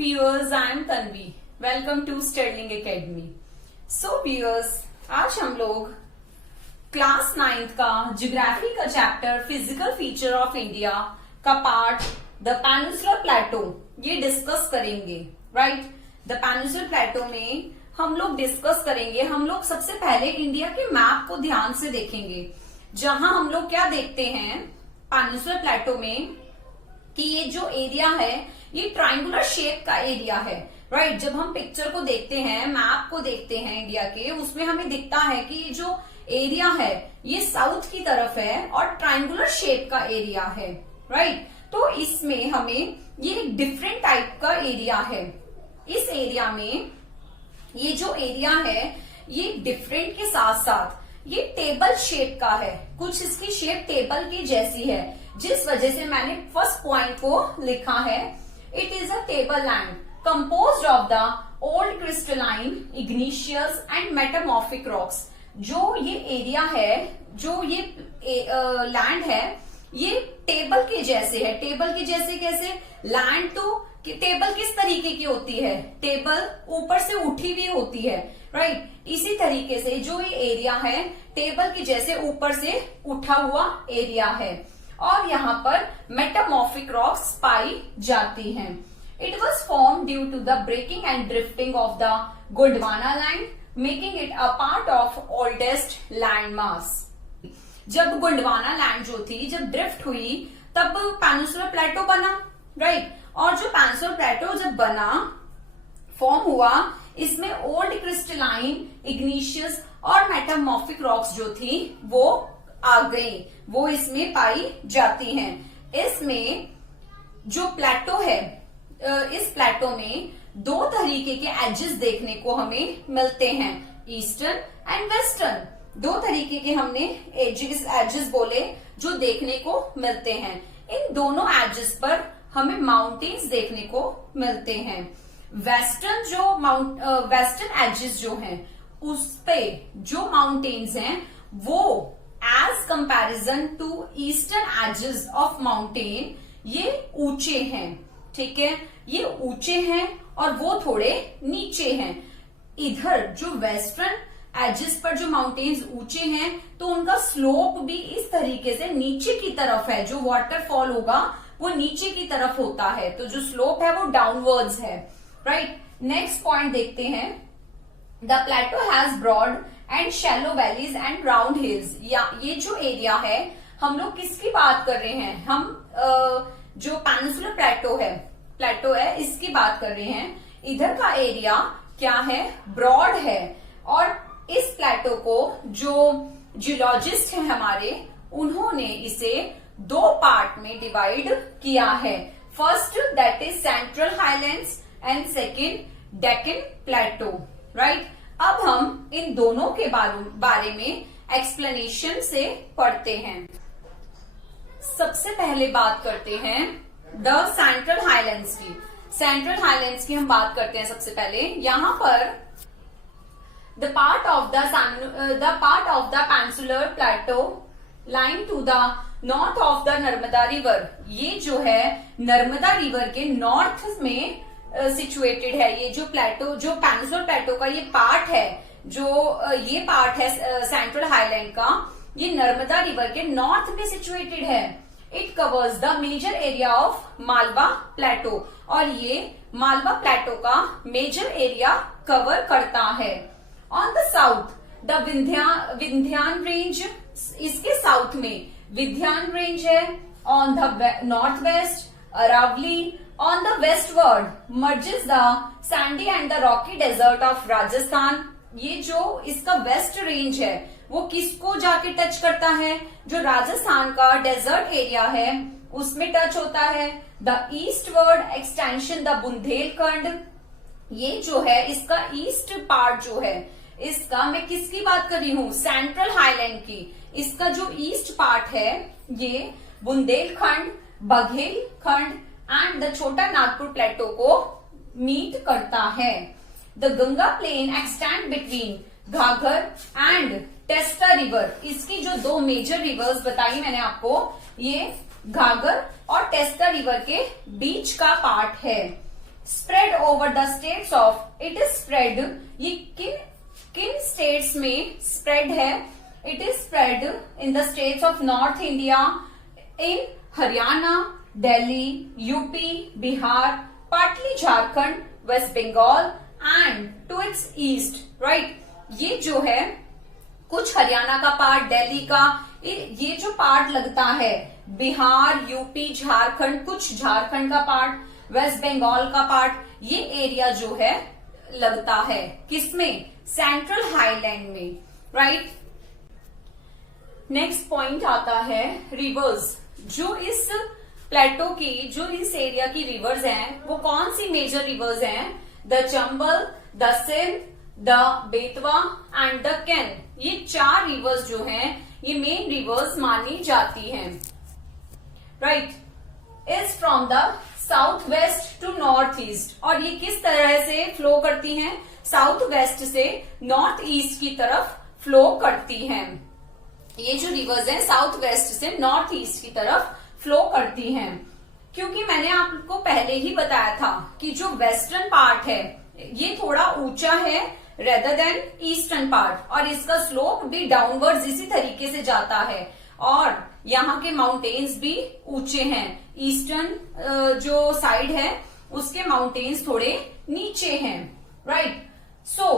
viewers, I am Tanvi. Welcome to Sterling Academy. So viewers, आज हम लोग class 9th का ज्योग्राफी का chapter physical feature of India का पार्ट द पेनिनसुलर प्लेटो ये डिस्कस करेंगे, राइट। द पेनिनसुलर प्लेटो में हम लोग डिस्कस करेंगे। हम लोग सबसे पहले इंडिया के मैप को ध्यान से देखेंगे, जहां हम लोग क्या देखते हैं पेनिनसुलर प्लेटो में कि ये जो एरिया है ये ट्रायंगुलर शेप का एरिया है, राइट। जब हम पिक्चर को देखते हैं, मैप को देखते हैं इंडिया के, उसमें हमें दिखता है कि ये जो एरिया है ये साउथ की तरफ है और ट्रायंगुलर शेप का एरिया है, राइट। तो इसमें हमें ये एक डिफरेंट टाइप का एरिया है। इस एरिया में ये जो एरिया है ये डिफरेंट के साथ साथ ये टेबल शेप का है। कुछ इसकी शेप टेबल की जैसी है, जिस वजह से मैंने फर्स्ट पॉइंट को लिखा है it is a table land composed of the old crystalline igneous and metamorphic rocks. जो ये एरिया है, जो ये लैंड है, ये टेबल के जैसे है। टेबल के जैसे कैसे? लैंड तो टेबल किस तरीके की होती है? टेबल ऊपर से उठी हुई होती है, राइट। इसी तरीके से जो ये एरिया है टेबल के जैसे ऊपर से उठा हुआ एरिया है और यहाँ पर मेटामॉर्फिक रॉक्स पाई जाती हैं। It was form due to the breaking and drifting of the Gondwana land, making it a part of oldest land mass. जब गोंडवाना लैंड जो थी, जब ड्रिफ्ट हुई, तब पेनिनसुलर प्लेटो बना, राइट। और जो पेनिनसुलर प्लेटो जब बना, फॉर्म हुआ, इसमें ओल्ड क्रिस्टलाइन इग्निशियस और मेटामॉर्फिक रॉक्स जो थी वो आ गई, वो इसमें पाई जाती हैं। इसमें जो प्लेटो है, इस प्लेटो में दो तरीके के एजेस देखने को हमें मिलते हैं, ईस्टर्न एंड वेस्टर्न। दो तरीके के हमने एजेस बोले जो देखने को मिलते हैं। इन दोनों एजेस पर हमें माउंटेन्स देखने को मिलते हैं। वेस्टर्न एजेस जो हैं उस पे जो माउंटेन्स हैं वो as comparison to eastern edges of mountain ये ऊंचे हैं, ठीक है। ये ऊंचे हैं और वो थोड़े नीचे हैं। इधर जो वेस्टर्न एजेस पर जो माउंटेन्स ऊंचे हैं तो उनका स्लोप भी इस तरीके से नीचे की तरफ है। जो वाटरफॉल होगा वो नीचे की तरफ होता है, तो जो स्लोप है वो डाउनवर्ड्स है, राइट। नेक्स्ट पॉइंट देखते हैं। The plateau has broad and shallow valleys and round hills. या ये जो एरिया है, हम लोग किसकी बात कर रहे हैं? हम जो पेनिनसुलर प्लेटो है इसकी बात कर रहे हैं। इधर का एरिया क्या है? ब्रॉड है। और इस प्लेटो को जो जियोलॉजिस्ट हैं हमारे, उन्होंने इसे दो पार्ट में डिवाइड किया है। First that is central highlands and second Deccan plateau, right. अब हम इन दोनों के बारे में एक्सप्लेनेशन से पढ़ते हैं। सबसे पहले बात करते हैं द सेंट्रल हाईलैंड्स की। सेंट्रल हाईलैंड्स की हम बात करते हैं सबसे पहले। यहां पर the part of the peninsular plateau line to the north of the Narmada river. ये जो है नर्मदा रिवर के नॉर्थ में सिचुएटेड है। ये जो प्लेटो, जो पेनिनसुलर प्लेटो का ये पार्ट है, जो ये पार्ट है सेंट्रल हाईलैंड का, ये नर्मदा रिवर के नॉर्थ में सिचुएटेड है। It covers the major area of Malwa plateau, और ये मालवा प्लेटो का मेजर एरिया कवर करता है। On the south the Vindhyan range, इसके साउथ में विंध्यान रेंज है। On the north west Aravalli, on the westward merges the sandy and the rocky desert of Rajasthan. ये जो इसका वेस्ट रेंज है वो किसको जाके टच करता है? जो राजस्थान का डेजर्ट एरिया है उसमें टच होता है। The eastward extension the Bundelkhand, ये जो है इसका ईस्ट पार्ट जो है, इसका मैं किसकी बात कर रही हूँ? सेंट्रल हाईलैंड की। इसका जो ईस्ट पार्ट है ये बुंदेलखंड, बघेलखंड एंड द छोटा नागपुर प्लेटो को मीट करता है। The Ganga plain extend between Ghaghara and Teesta river. इसकी जो दो मेजर रिवर्स बताई मैंने आपको, ये घाघर और टेस्टा रिवर के बीच का पार्ट है। Spread over the states of, it is spread, ये किन किन स्टेट्स में स्प्रेड है, it is spread in the states of north India, in Haryana, Delhi, UP, Bihar, partly Jharkhand, West Bengal and to its east, right. ये जो है कुछ हरियाणा का पार्ट, दिल्ली का, ये जो पार्ट लगता है, बिहार, यूपी, झारखंड, कुछ झारखंड का पार्ट, वेस्ट बंगाल का पार्ट, ये एरिया जो है लगता है किसमें, सेंट्रल हाईलैंड में, राइट। नेक्स्ट पॉइंट आता है रिवर्स। जो इस प्लेटो की, जो इस एरिया की रिवर्स हैं, वो कौन सी मेजर रिवर्स हैं, the Chambal, the Sindh, the Betwa and the Ken. ये 4 रिवर्स जो हैं, ये मेन रिवर्स मानी जाती हैं, right. Is from the south west to north east, और ये किस तरह से फ्लो करती हैं, साउथ वेस्ट से नॉर्थ ईस्ट की तरफ फ्लो करती हैं। ये जो रिवर्स हैं साउथ वेस्ट से नॉर्थ ईस्ट की तरफ फ्लो करती हैं। क्योंकि मैंने आपको पहले ही बताया था कि जो वेस्टर्न पार्ट है ये थोड़ा ऊंचा है रेदर देन ईस्टर्न पार्ट, और इसका स्लोप भी डाउनवर्ड्स इसी तरीके से जाता है, और यहाँ के माउंटेन्स भी ऊंचे हैं। ईस्टर्न जो साइड है उसके माउंटेन्स थोड़े नीचे हैं, right. So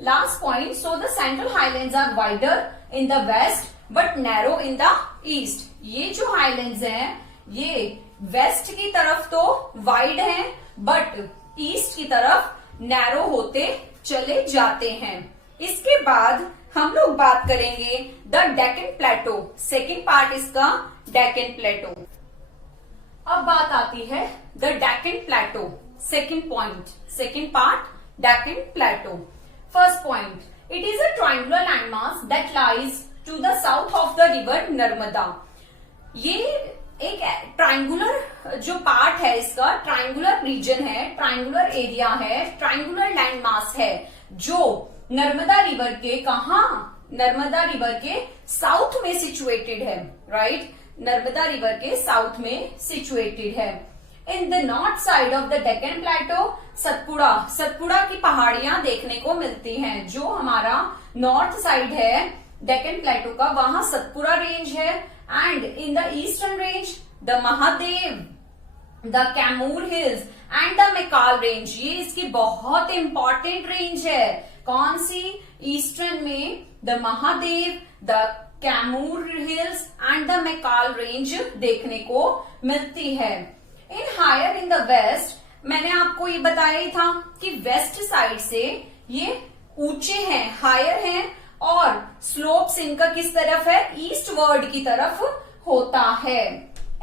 last point, so the central highlands are wider in the west but narrow in the east. ये जो हाईलैंड्स हैं ये वेस्ट की तरफ तो वाइड हैं बट ईस्ट की तरफ नैरो होते चले जाते हैं। इसके बाद हम लोग बात करेंगे the Deccan plateau, second part इसका डेक्कन प्लेटो। अब बात आती है the Deccan plateau, second point, second part Deccan plateau. First point, it is a triangular landmass that lies to the south of the river Narmada. ये एक ट्रायंगुलर जो पार्ट है इसका, ट्रायंगुलर रीजन है, ट्रायंगुलर एरिया है, ट्रायंगुलर लैंडमास है जो नर्मदा रिवर के कहा, नर्मदा रिवर के साउथ में सिचुएटेड है, राइट। नर्मदा रिवर के साउथ में सिचुएटेड है। In the north side of the Deccan plateau Satpura, Satpura की पहाड़ियां देखने को मिलती हैं। जो हमारा नॉर्थ साइड है डेक्कन प्लेटो का, वहां सतपुड़ा रेंज है, and in the eastern range the Mahadev, the Kaimur hills and the Maikal range. ये इसकी बहुत इंपॉर्टेंट रेंज है। कौन सी, ईस्टर्न में the Mahadev, the Kaimur hills and the Maikal range देखने को मिलती है। In higher in the west, मैंने आपको ये बताया ही था कि वेस्ट साइड से ये ऊंचे हैं, हायर हैं, और स्लोप्स इनका किस तरफ है, ईस्ट वर्ड की तरफ होता है।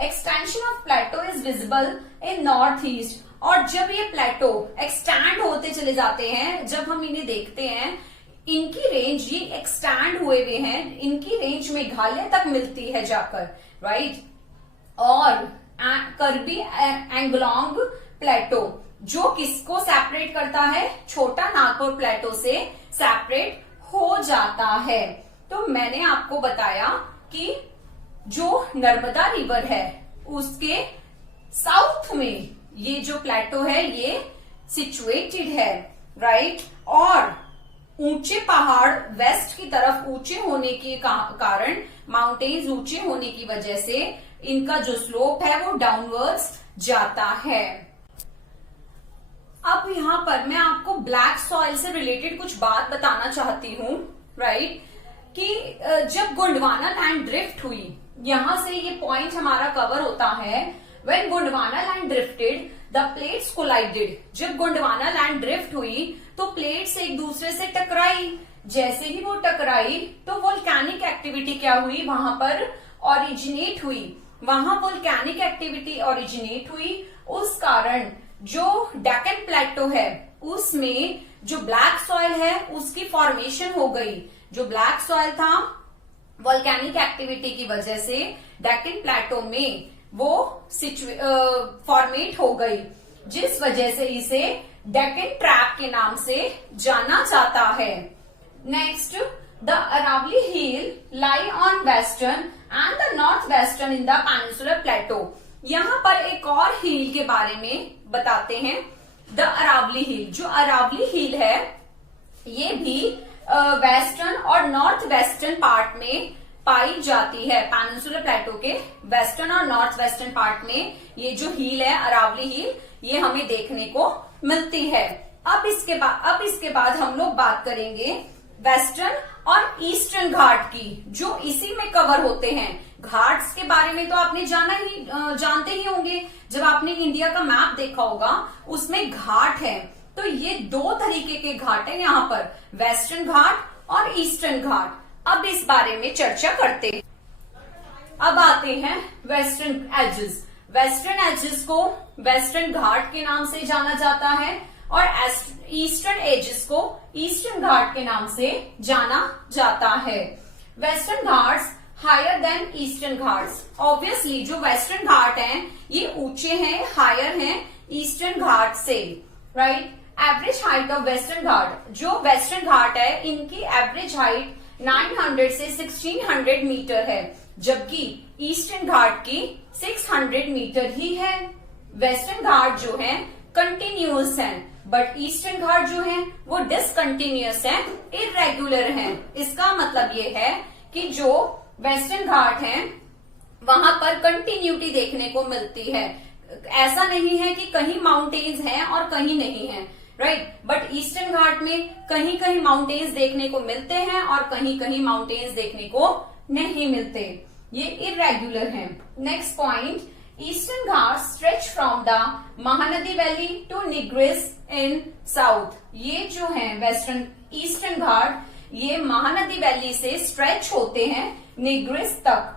Extension of plateau is visible in north east, और जब ये प्लेटो एक्सटैंड होते चले जाते हैं, जब हम इन्हें देखते हैं, इनकी रेंज, ये एक्सटैंड हुए हुए हैं, इनकी रेंज मेघालय तक मिलती है जाकर, राइट। और कर्बी एंगलोंग प्लेटो जो किसको सेपरेट करता है, छोटा नागपुर प्लेटो से सेपरेट हो जाता है। तो मैंने आपको बताया कि जो नर्मदा रिवर है उसके साउथ में ये जो प्लेटो है ये सिचुएटेड है, राइट। और ऊंचे पहाड़ वेस्ट की तरफ ऊंचे होने के कारण, माउंटेन्स ऊंचे होने की वजह से इनका जो स्लोप है वो डाउनवर्ड्स जाता है। अब यहाँ पर मैं आपको ब्लैक सॉइल से रिलेटेड कुछ बात बताना चाहती हूँ, राइट, कि जब गोंडवाना लैंड ड्रिफ्ट हुई, यहां से ये पॉइंट हमारा कवर होता है। When Gondwana land drifted the plates collided. जब गोंडवाना लैंड ड्रिफ्ट हुई तो प्लेट्स एक दूसरे से टकराई। जैसे ही वो टकराई तो वोल्केनिक एक्टिविटी क्या हुई, वहां पर ओरिजिनेट हुई, वहां वोल्केनिक एक्टिविटी ओरिजिनेट हुई। उस कारण जो डेक्कन प्लेटो है उसमें जो ब्लैक सॉइल है उसकी फॉर्मेशन हो गई। जो ब्लैक सॉइल था वोल्केनिक एक्टिविटी की वजह से डेक्कन प्लेटो में वो फॉर्मेट हो गई, जिस वजह से इसे डेक्कन ट्रैप के नाम से जाना जाता है। Next, the Aravalli hill lie on western and the north western in the peninsular plateau. यहाँ पर एक और हिल के बारे में बताते हैं। द अरावली हिल, जो अरावली हिल है ये भी वेस्टर्न और नॉर्थ वेस्टर्न पार्ट में पाई जाती है। पेनिनसुलर प्लेटो के वेस्टर्न और नॉर्थ वेस्टर्न पार्ट में ये जो हिल है अरावली हिल, ये हमें देखने को मिलती है। अब इसके बाद हम लोग बात करेंगे वेस्टर्न और ईस्टर्न घाट की, जो इसी में कवर होते हैं। घाट्स के बारे में तो आपने जानते ही होंगे, जब आपने इंडिया का मैप देखा होगा उसमें घाट है। तो ये दो तरीके के घाट है यहाँ पर, वेस्टर्न घाट और ईस्टर्न घाट। अब इस बारे में चर्चा करते हैं। अब आते हैं वेस्टर्न एजेस। वेस्टर्न एजेस को वेस्टर्न घाट के नाम से जाना जाता है और ईस्टर्न एजेस को ईस्टर्न घाट के नाम से जाना जाता है। Western ghats higher than eastern ghats. Obviously जो वेस्टर्न घाट हैं ये ऊंचे हैं, हायर हैं ईस्टर्न घाट से, right. Average height of western ghat, जो वेस्टर्न घाट है इनकी एवरेज हाइट 900 से 1600 मीटर है, जबकि ईस्टर्न घाट की 600 मीटर ही है। वेस्टर्न घाट जो है कंटिन्यूअस है, बट ईस्टर्न घाट जो है वो डिसकंटिन्यूअस है, इरेगुलर है। इसका मतलब ये है कि जो वेस्टर्न घाट है वहां पर कंटिन्यूटी देखने को मिलती है। ऐसा नहीं है कि कहीं माउंटेन्स हैं और कहीं नहीं है, राइट। बट ईस्टर्न घाट में कहीं कहीं माउंटेन्स देखने को मिलते हैं और कहीं कहीं माउंटेन्स देखने को नहीं मिलते, ये इरेगुलर हैं। Next point, eastern ghat stretch from the Mahanadi valley to Nilgiris in south. ये जो है वेस्टर्न ईस्टर्न घाट ये महानदी वैली से स्ट्रेच होते हैं नीग्रिस तक।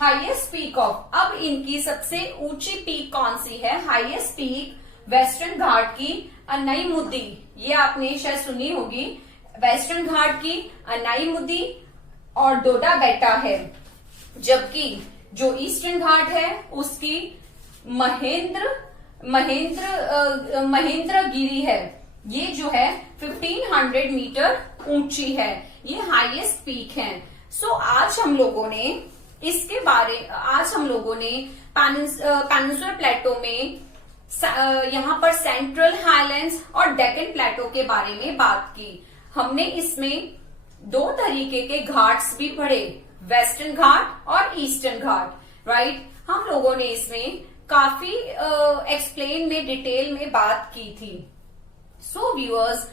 हाईएस्ट पीक ऑफ, अब इनकी सबसे ऊंची पीक कौन सी है? हाईएस्ट पीक वेस्टर्न घाट की अनाईमुदी, ये आपने शायद सुनी होगी। वेस्टर्न घाट की अनाईमुदी और डोडा बेटा है, जबकि जो ईस्टर्न घाट है उसकी महेंद्रगिरी है, ये जो है 1500 मीटर ऊंची है, ये हाईएस्ट पीक है। सो आज हम लोगों ने पेनिनसुलर प्लेटो में यहाँ पर सेंट्रल हाईलैंड्स और डेक्कन प्लेटो के बारे में बात की। हमने इसमें दो तरीके के घाट्स भी पढ़े, वेस्टर्न घाट और ईस्टर्न घाट, राइट। हम लोगों ने इसमें काफी एक्सप्लेन में डिटेल में बात की थी। सो व्यूअर्स,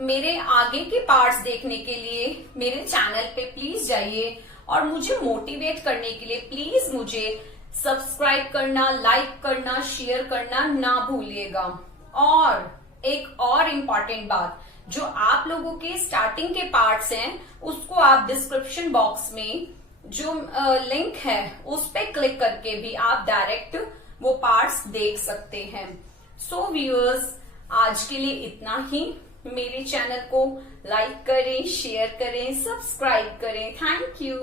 मेरे आगे के पार्ट्स देखने के लिए मेरे चैनल पे प्लीज जाइए और मुझे मोटिवेट करने के लिए प्लीज मुझे सब्सक्राइब करना, लाइक करना, शेयर करना ना भूलिएगा। और एक और इम्पॉर्टेंट बात, जो आप लोगों के स्टार्टिंग के पार्ट्स हैं उसको आप डिस्क्रिप्शन बॉक्स में जो लिंक है उस पर क्लिक करके भी आप डायरेक्ट वो पार्ट्स देख सकते हैं। सो व्यूअर्स, आज के लिए इतना ही। मेरे चैनल को लाइक करें, शेयर करें, सब्सक्राइब करें। Thank you.